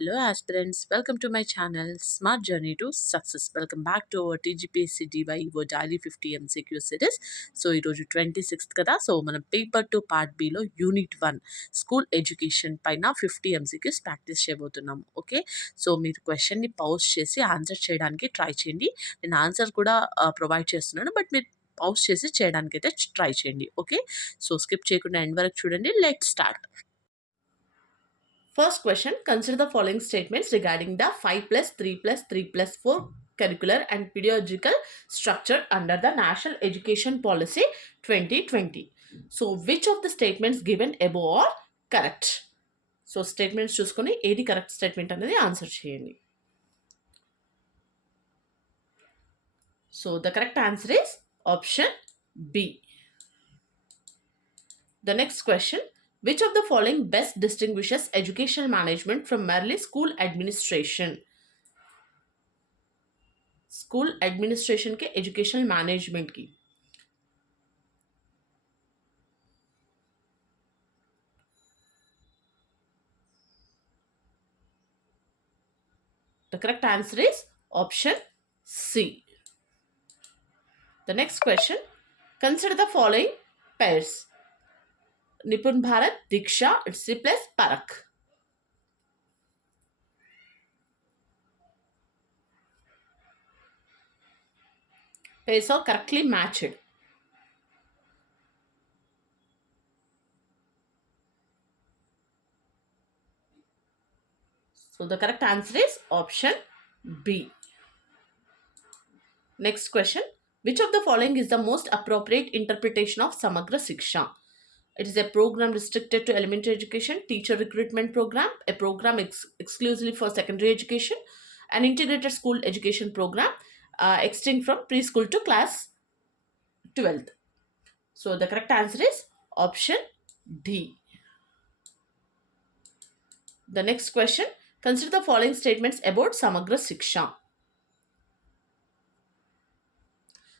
Hello aspirants, welcome to my channel Smart Journey to Success. Welcome back to our TGPSC DyEO Daily 50 MCQ series. So ఈరోజు 26th కదా, so మనం paper 2 part below unit 1 school education పైన 50 MCQs practice చేయబోతున్నాం. Okay, so మీరు క్వశ్చన్ని pause చేసి answer చేయడానికి try చేయండి. నేను ఆన్సర్ కూడా ప్రొవైడ్ చేస్తున్నాను, బట్ మీరు పౌజ్ చేసి చేయడానికైతే ట్రై చేయండి. ఓకే, సో స్కిప్ చేయకుండా ఎండ్ వరకు చూడండి. Let start. First question, consider the following statements regarding the 5 plus 3 plus 3 plus 4 curricular and pedagogical structure under the National Education Policy 2020. So, which of the statements given above are correct? So, statements చూసుకొని ఏది correct statement అనేది answer చేయండి. So, the correct answer is option B. The next question, which of the following best distinguishes educational management from merely school administration? School administration के educational management की. The correct answer is option C. The next question, consider the following pairs. Nipun Bharat, Diksha, C plus Parak. Pairs are correctly matched. So the correct answer is option B. Next question, which of the following is the most appropriate interpretation of Samagra Shiksha? It is a program restricted to elementary education, teacher recruitment program, a program exclusively for secondary education, an integrated school education program extending from preschool to class 12th. So the correct answer is option D. The next question, consider the following statements about Samagra Shiksha.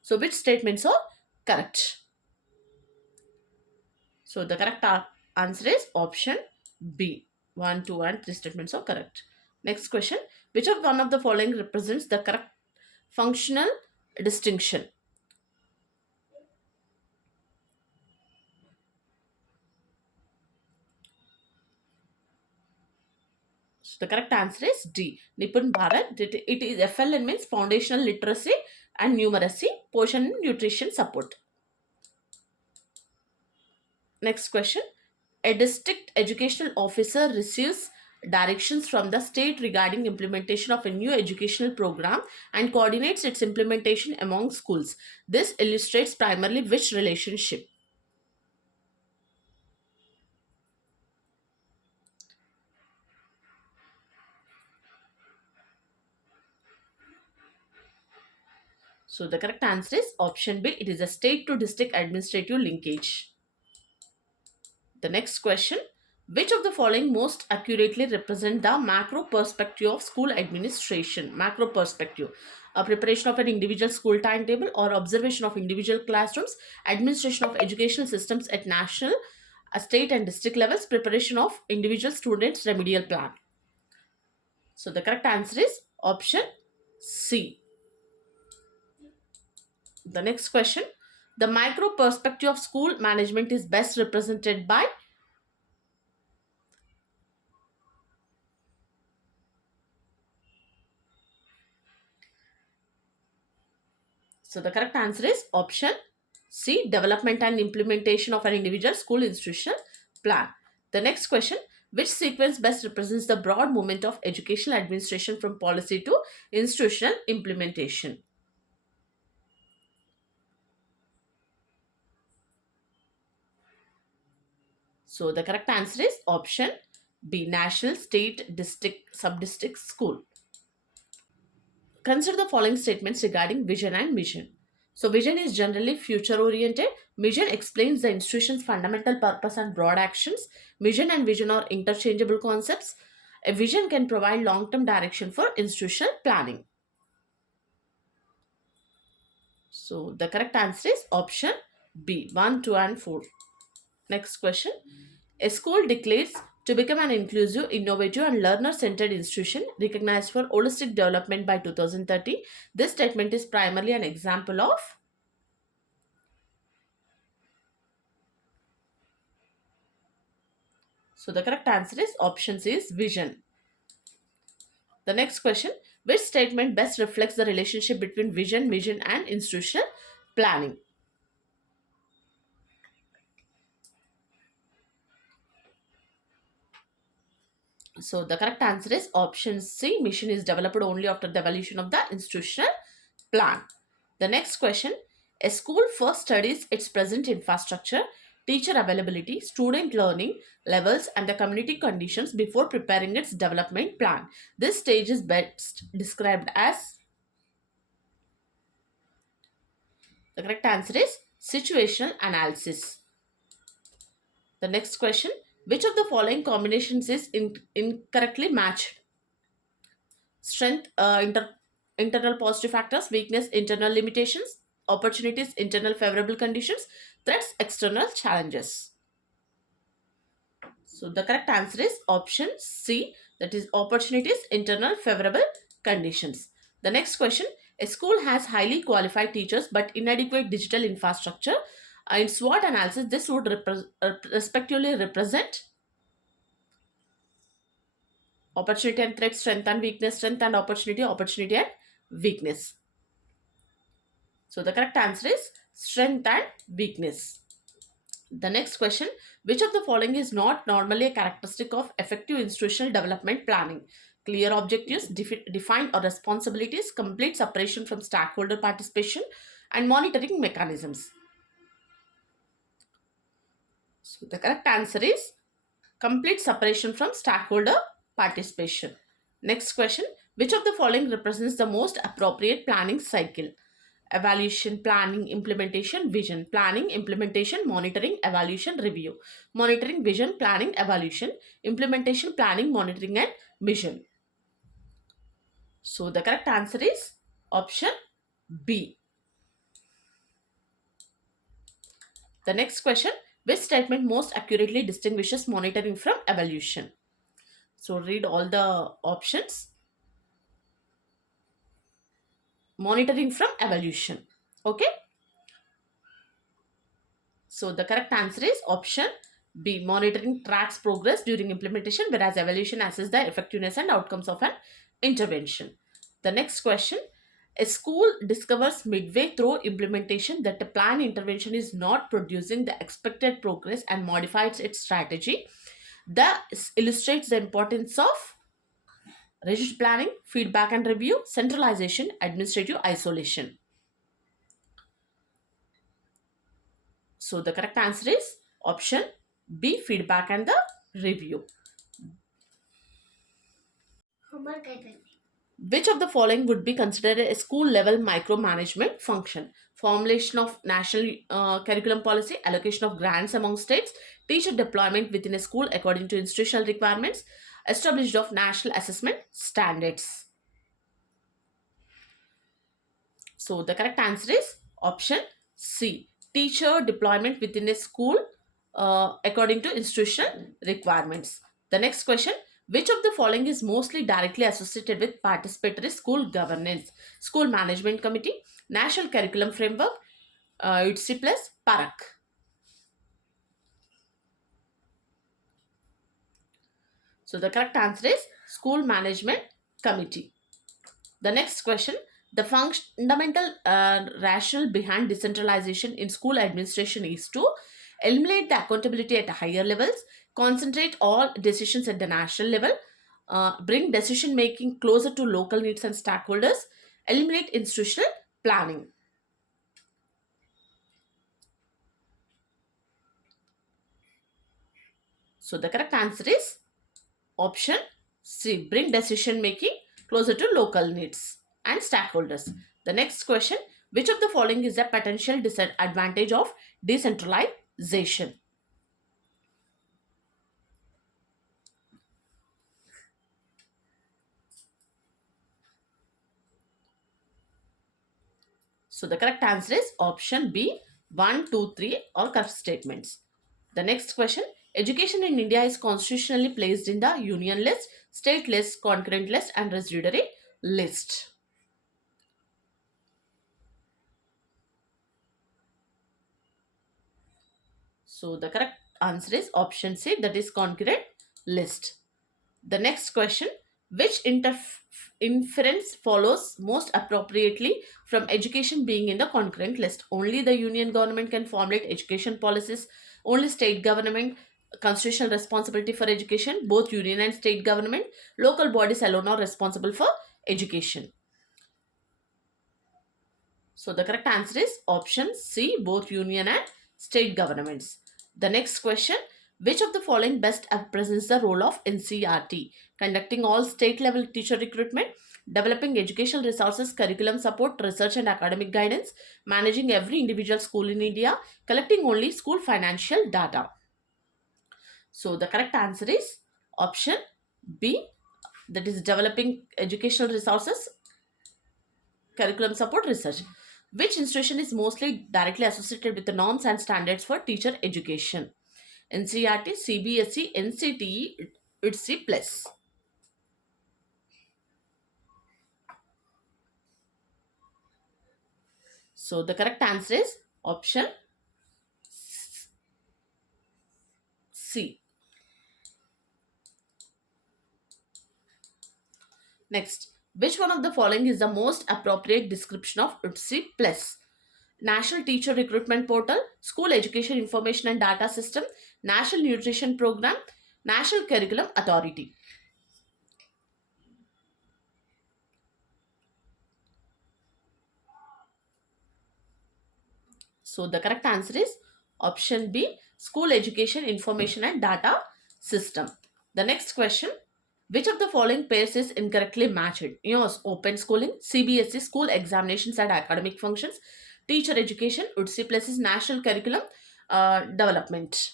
So which statements are correct? So the correct answer is option B. 1, 2 and 3 statements are correct. Next question, which of one of the following represents the correct functional distinction? So the correct answer is D. Nipun Bharat. It is FLN means foundational literacy and numeracy, portion and nutrition support. Next question, a district educational officer receives directions from the state regarding implementation of a new educational program and coordinates its implementation among schools. This illustrates primarily which relationship? So the correct answer is option B. It is a state to district administrative linkage. The next question, which of the following most accurately represent the macro perspective of school administration? Macro perspective, a preparation of an individual school timetable or observation of individual classrooms, administration of educational systems at national, state and district levels, preparation of individual students' remedial plan. So the correct answer is option C. The next question, the micro perspective of school management is best represented by. So the correct answer is option C, development and implementation of an individual school institutional plan. The next question, which sequence best represents the broad movement of educational administration from policy to institutional implementation? So the correct answer is option B, national, state, district, sub-district school. Consider the following statements regarding vision and mission. So vision is generally future oriented. Mission explains the institution's fundamental purpose and broad actions. Mission and vision are interchangeable concepts. A vision can provide long-term direction for institutional planning. So the correct answer is option B, 1, 2 and 4. Next question. A school declares to become an inclusive, innovative, and learner-centered institution recognized for holistic development by 2030. This statement is primarily an example of. So the correct answer is option C is vision. The next question, which statement best reflects the relationship between vision, mission, and institutional planning? So the correct answer is option C. Mission is developed only after the evaluation of the institutional plan. The next question, a school first studies its present infrastructure, teacher availability, student learning levels, and the community conditions before preparing its development plan. This stage is best described as. The correct answer is situational analysis. The next question, which of the following combinations is incorrectly matched? Strength, internal positive factors, weakness, internal limitations, opportunities, internal favorable conditions, threats, external challenges. So the correct answer is option C, that is opportunities, internal favorable conditions. The next question, a school has highly qualified teachers but inadequate digital infrastructure. In SWOT analysis, this would respectively represent opportunity and threat, strength and weakness, strength and opportunity, opportunity and weakness. So the correct answer is strength and weakness. The next question, which of the following is not normally a characteristic of effective institutional development planning? Clear objectives, defined or responsibilities, complete separation from stakeholder participation, and monitoring mechanisms. So the correct answer is complete separation from stakeholder participation. Next question, which of the following represents the most appropriate planning cycle? Evaluation, planning, implementation, vision. Planning, implementation, monitoring, evaluation, review. Monitoring, vision, planning, evaluation. Implementation, planning, monitoring, and vision. So the correct answer is option B. The next question, which statement most accurately distinguishes monitoring from evaluation? So read all the options. Monitoring from evaluation. Okay. So the correct answer is option B. Monitoring tracks progress during implementation, whereas evaluation assesses the effectiveness and outcomes of an intervention. The next question, a school discovers midway through implementation that the planned intervention is not producing the expected progress and modifies its strategy. This illustrates the importance of rigid planning, feedback and review, centralization, administrative isolation. So the correct answer is option B, feedback and the review. Which of the following would be considered a school level micromanagement function? Formulation of national curriculum policy, allocation of grants among states, teacher deployment within a school according to institutional requirements, established of national assessment standards. So the correct answer is option C, teacher deployment within a school according to institutional requirements. The next question, which of the following is mostly directly associated with participatory school governance? School Management Committee, National Curriculum Framework, UTC plus PARAC. So the correct answer is School Management Committee. The next question, the fundamental rationale behind decentralization in school administration is to eliminate the accountability at higher levels, concentrate all decisions at the national level, bring decision making closer to local needs and stakeholders, eliminate institutional planning. So the correct answer is option C, bring decision making closer to local needs and stakeholders. The next question, which of the following is a potential disadvantage of decentralization? So the correct answer is option B, 1, 2, 3 or correct statements. The next question, Education in India is constitutionally placed in the union list, state list, concurrent list, and residuary list. So the correct answer is option C, that is concurrent list. The next question, which inference follows most appropriately from education being in the concurrent list? Only the union government can formulate education policies, only state government constitutional responsibility for education, both union and state government, local bodies alone are responsible for education. So the correct answer is option C, both union and state governments. The next question, which of the following best represents the role of NCRT? Conducting all state level teacher recruitment, developing educational resources, curriculum support, research and academic guidance, managing every individual school in India, collecting only school financial data. So the correct answer is option B, that is developing educational resources, curriculum support, research. Which institution is mostly directly associated with the norms and standards for teacher education? NCRT, CBSE, NCTE, ITSE plus. So the correct answer is option C. Next, which one of the following is the most appropriate description of ITSE plus? National Teacher Recruitment Portal, School Education Information and Data System, National Nutrition Program, National Curriculum Authority. So the correct answer is option B, School Education Information and Data System. The next question, which of the following pairs is incorrectly matched? EOS, open schooling, CBSE, school examinations and academic functions, teacher education, UTC plus is national curriculum development.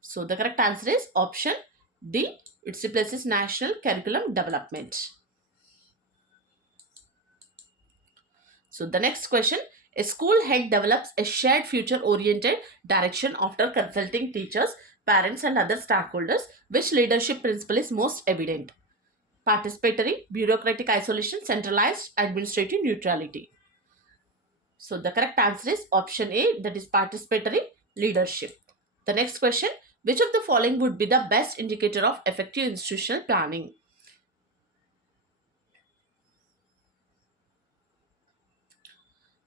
So the correct answer is option D, UTC plus is national curriculum development. So the next question, a school head develops a shared future oriented direction after consulting teachers, parents and other stakeholders. Which leadership principle is most evident? Participatory, bureaucratic isolation, centralized, administrative neutrality. So the correct answer is option A, that is participatory leadership. The next question, which of the following would be the best indicator of effective institutional planning?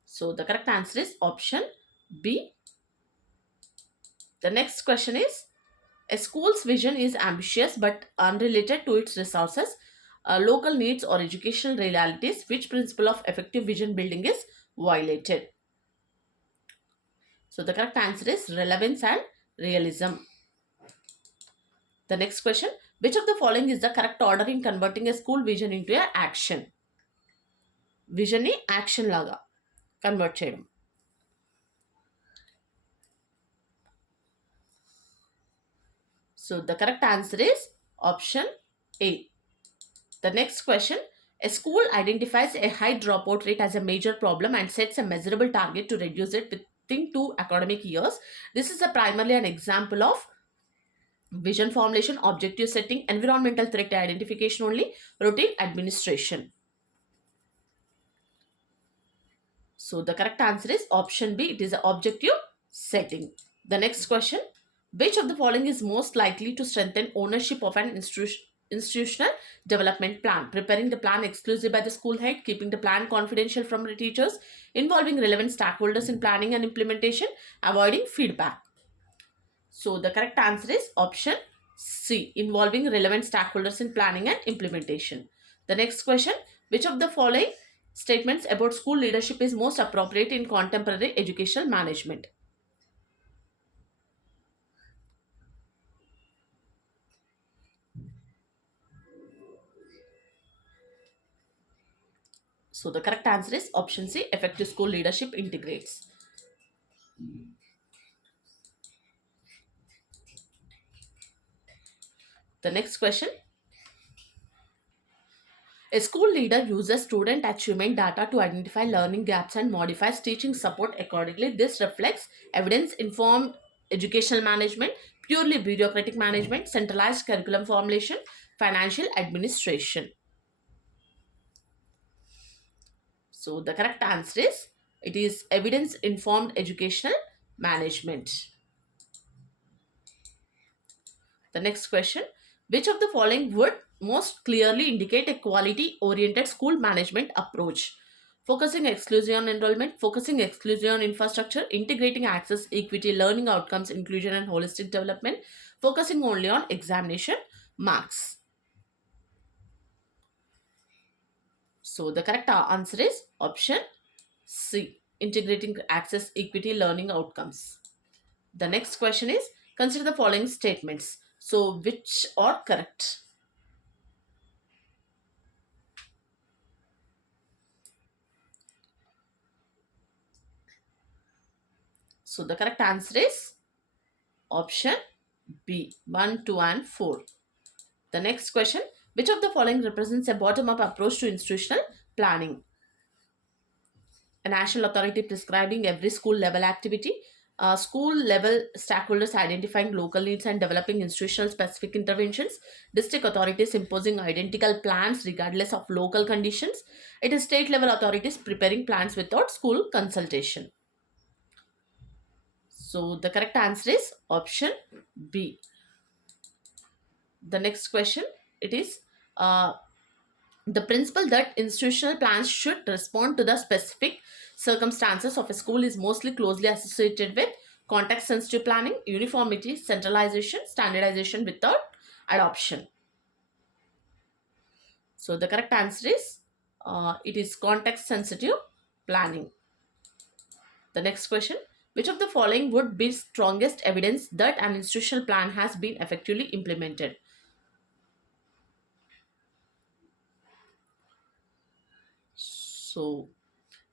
So the correct answer is option B. The next question is, a school's vision is ambitious but unrelated to its resources, local needs or educational realities. Which principle of effective vision building is violated? So the correct answer is relevance and realism. The next question, which of the following is the correct order in converting a school vision into an action? Vision ni action laga convert cheyadam. So the correct answer is option A. The next question, a school identifies a high dropout rate as a major problem and sets a measurable target to reduce it within 2 academic years. This is primarily an example of vision formulation, objective setting, environmental threat identification only, routine administration. So the correct answer is option B. It is an objective setting. The next question, which of the following is most likely to strengthen ownership of an institutional development plan? Preparing the plan exclusively by the school head, keeping the plan confidential from the teachers, involving relevant stakeholders in planning and implementation, avoiding feedback. So the correct answer is option C, involving relevant stakeholders in planning and implementation. The next question, which of the following statements about school leadership is most appropriate in contemporary educational management? So the correct answer is option C, effective school leadership integrates. The next question, A school leader uses student achievement data to identify learning gaps and modifies teaching support accordingly. This reflects evidence-informed educational management, purely bureaucratic management, centralized curriculum formulation, financial administration. So the correct answer is it is evidence-informed educational management. The next question, which of the following would most clearly indicate a quality-oriented school management approach? Focusing exclusively on enrollment, focusing exclusively on infrastructure, integrating access, equity, learning outcomes, inclusion, and holistic development, focusing only on examination marks. So the correct answer is option C, integrating access, equity, learning outcomes. The next question is, consider the following statements. So which are correct? So the correct answer is option B, 1, 2, and 4. The next question, which of the following represents a bottom-up approach to institutional planning? A national authority prescribing every school level activity, school level stakeholders identifying local needs and developing institutional specific interventions, district authorities imposing identical plans regardless of local conditions, it is state level authorities preparing plans without school consultation. So the correct answer is option B. The next question, it is the principle that institutional plans should respond to the specific circumstances of a school is mostly closely associated with context sensitive planning, uniformity, centralization, standardization without adoption. So the correct answer is it is context sensitive planning. The next question, which of the following would be strongest evidence that an institutional plan has been effectively implemented? So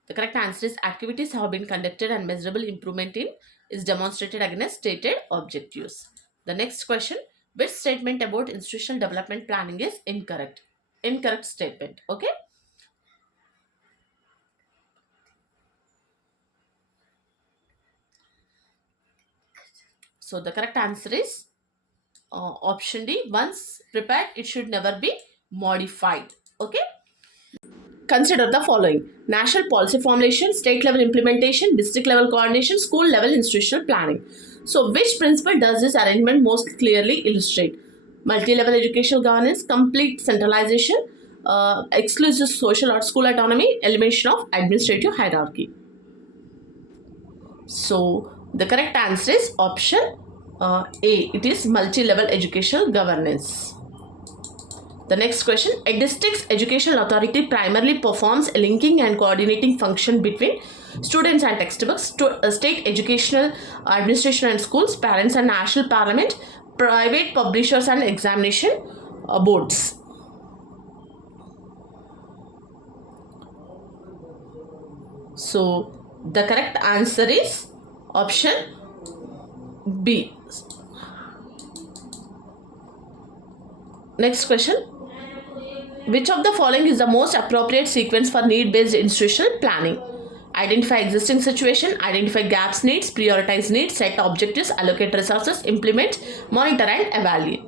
the correct answer is activities have been conducted and measurable improvement in is demonstrated against stated objectives. The next question, which statement about institutional development planning is incorrect? Incorrect statement. Okay. So the correct answer is option D. Once prepared, it should never be modified. Okay. Consider the following: national policy formulation, state level implementation, district level coordination, school level institutional planning. So, which principle does this arrangement most clearly illustrate? Multi-level educational governance, complete centralization, exclusive social or school autonomy, elimination of administrative hierarchy. So, the correct answer is option A. It is multi-level educational governance. The next question, a district's educational authority primarily performs a linking and coordinating function between students and textbooks, state educational administration and schools, parents and national parliament, private publishers and examination boards. So the correct answer is option B. Next question, which of the following is the most appropriate sequence for need-based institutional planning? Identify existing situation, identify gaps needs, prioritize needs, set objectives, allocate resources, implement, monitor and evaluate.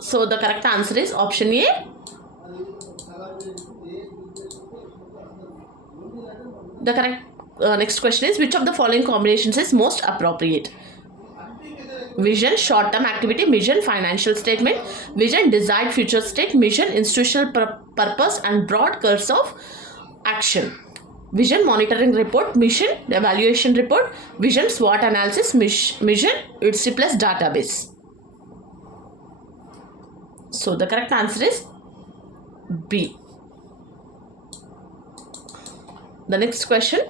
So the correct answer is option A. The correct next question is, which of the following combinations is most appropriate? Vision, short-term activity, mission, financial statement, vision, desired future state, mission, institutional purpose and broad course of action. Vision, monitoring report, mission, evaluation report, vision, SWOT analysis, mission, UTC plus database. So the correct answer is B. The next question,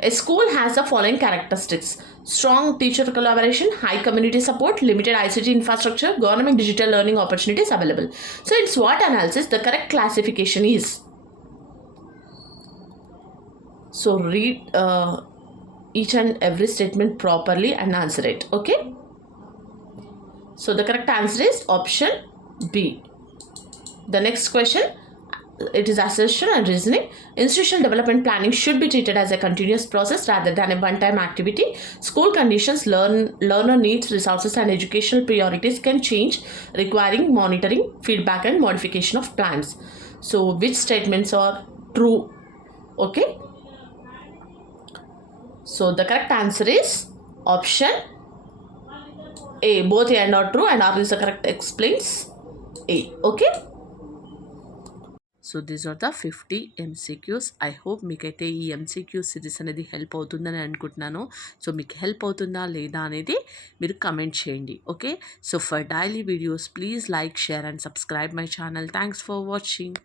a school has the following characteristics: strong teacher collaboration, high community support, limited ICT infrastructure, government digital learning opportunities available. So in SWOT analysis, the correct classification is, so read each and every statement properly and answer it. Okay, so the correct answer is option B. The next question, it is assertion and reasoning. Institutional development planning should be treated as a continuous process rather than a one-time activity. School conditions, learner needs, resources, and educational priorities can change, requiring monitoring, feedback, and modification of plans. So, which statements are true? Okay. So, the correct answer is option A. Both A and are true, and R is the correct explains A. Okay. So these are the 50 MCQs. I hope మీకైతే ఈ MCQ series అనేది help అవుతుందని అనుకుంటున్నాను. So మీకు help అవుతుందా లేదా అనేది మీరు కమెంట్ చేయండి. Okay, so for daily videos please like, share and subscribe my channel. Thanks for watching.